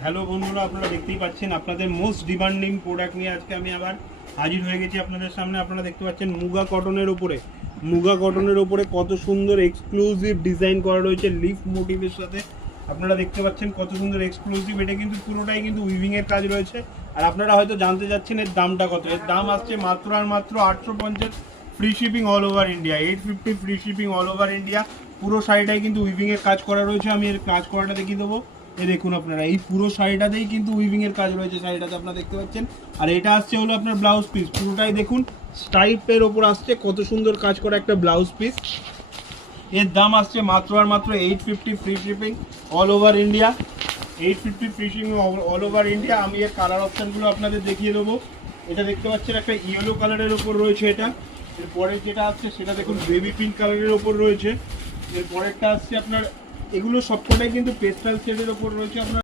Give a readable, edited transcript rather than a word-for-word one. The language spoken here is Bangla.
হ্যালো বন্ধুরা, আপনারা দেখতেই পাচ্ছেন আপনাদের মোস্ট ডিমান্ডিং প্রোডাক্ট নিয়ে আজকে আমি আবার হাজির হয়ে গেছি আপনাদের সামনে। আপনারা দেখতে পাচ্ছেন মুগা কটনের উপরে কত সুন্দর এক্সক্লুসিভ ডিজাইন করা রয়েছে লিফ মোটিভের সাথে। আপনারা দেখতে পাচ্ছেন কত সুন্দর এক্সক্লুসিভ, এটা কিন্তু পুরোটাই কিন্তু উইভিং এর কাজ রয়েছে। আর আপনারা হয়তো জানতে চাচ্ছেন এর দামটা কত। এর দাম আসছে মাত্র আর মাত্র 850, free shipping all over India. 850 free shipping all over India. পুরো শাড়িটাই কিন্তু উইভিং এর কাজ করা রয়েছে। আমি এর কাজ করাটা দেখিয়ে দেবো। এই দেখুন আপনারা, এই পুরো শাড়িটাতেই কিন্তু উইভিং এর কাজ রয়েছে শাড়িটাতে, আপনারা দেখতে পাচ্ছেন। আর এটা আসছে হলো আপনার ব্লাউজ পিস, পুরোটাই দেখুন স্টাইপের ওপর আসছে, কত সুন্দর কাজ করা একটা ব্লাউজ পিস। এর দাম আসছে মাত্র আর মাত্র 850 free shipping all over India. 850 free shipping all over India. আমি এর কালার অপশানগুলো আপনাদের দেখিয়ে দেবো। এটা দেখতে পাচ্ছেন একটা ইয়েলো কালারের ওপর রয়েছে এটা। এরপরে যেটা আসছে সেটা দেখুন বেবি পিঙ্ক কালারের ওপর রয়েছে। এরপরেরটা আসছে আপনার, এগুলো সবকটাই কিন্তু পেস্টাল শেডের ওপর রয়েছে আপনার।